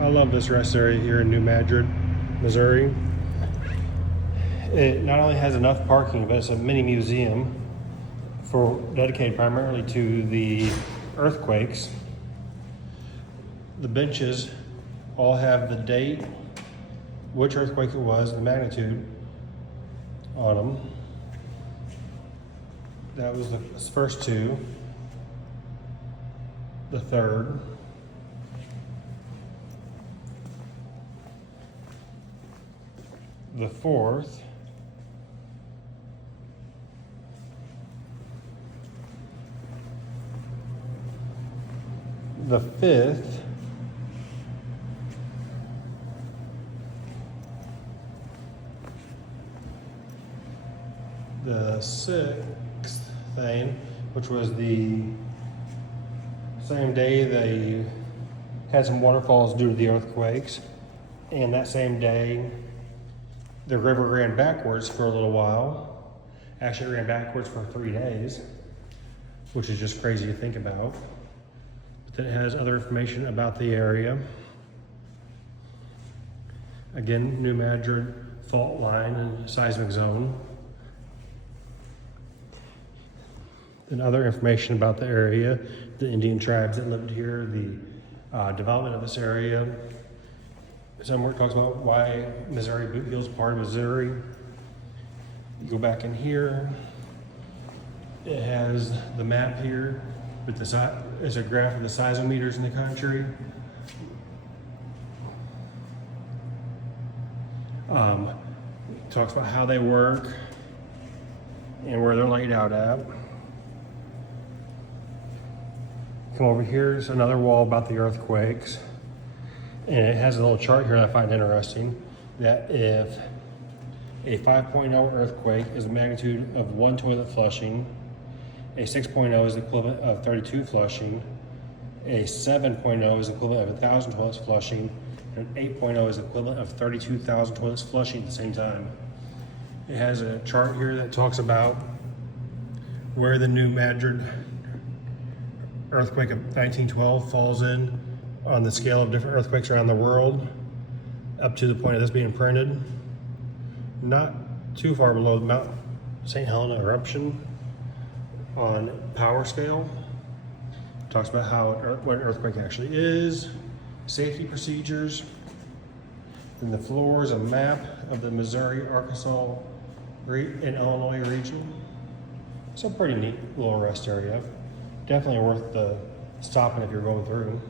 I love this rest area here in New Madrid, Missouri. It not only has enough parking, but it's a mini museum dedicated primarily to the earthquakes. The benches all have the date, which earthquake it was, the magnitude on them. That was the first two, the third, the fourth, the fifth, the sixth thing, which was the same day they had some waterfalls due to the earthquakes, and that same day the river ran backwards for a little while. Actually, it ran backwards for 3 days, which is just crazy to think about. But then it has other information about the area. Again, New Madrid fault line and seismic zone. And other information about the area, the Indian tribes that lived here, the development of this area. Somewhere it talks about why Missouri Boot Heel is part of Missouri. You go back in here, it has the map here with it's a graph of the seismometers in the country. Talks about how they work and where they're laid out at. Come over here, there's another wall about the earthquakes. And it has a little chart here that I find interesting, that if a 5.0 earthquake is the magnitude of 1 toilet flushing, a 6.0 is the equivalent of 32 flushing, a 7.0 is the equivalent of 1,000 toilets flushing, and an 8.0 is the equivalent of 32,000 toilets flushing at the same time. It has a chart here that talks about where the New Madrid earthquake of 1912 falls in on the scale of different earthquakes around the world, up to the point of this being printed. Not too far below the Mount St. Helena eruption on power scale. Talks about what an earthquake actually is, safety procedures, and the floor is a map of the Missouri, Arkansas, and Illinois region. So pretty neat little rest area. Definitely worth the stopping if you're going through.